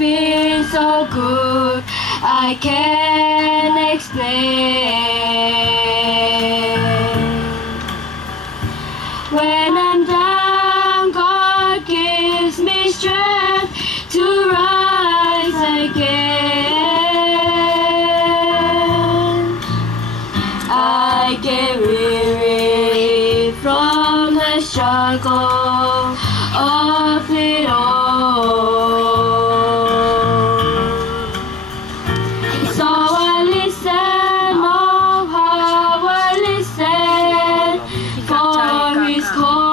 been so good, I can't explain. When I'm down, God gives me strength to rise again. I get weary from the struggle of it all. So I listen, oh how I listen for His call.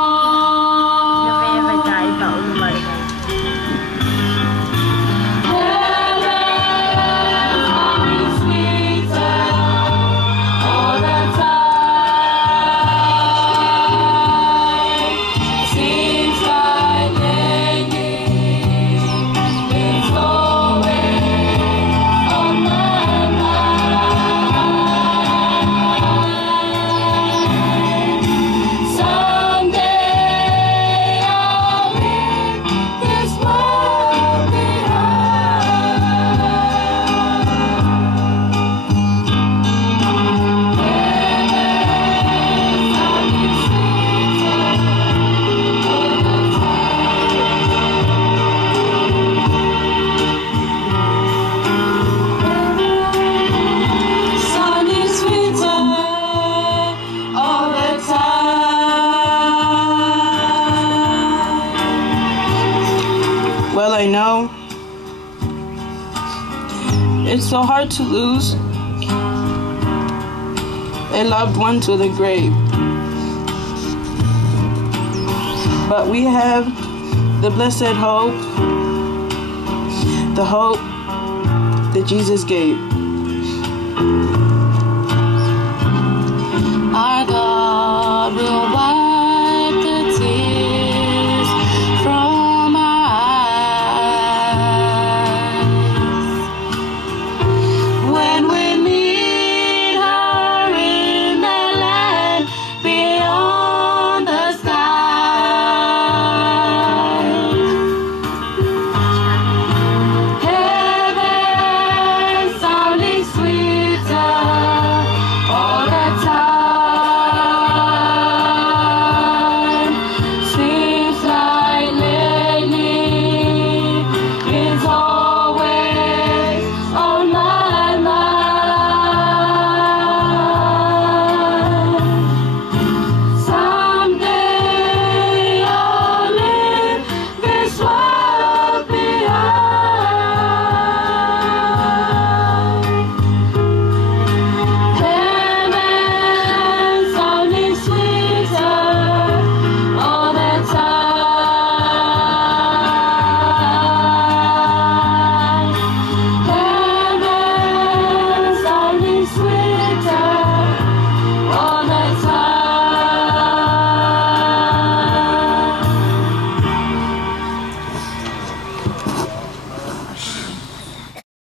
Well, I know it's so hard to lose a loved one to the grave. But we have the blessed hope, the hope that Jesus gave. Our God will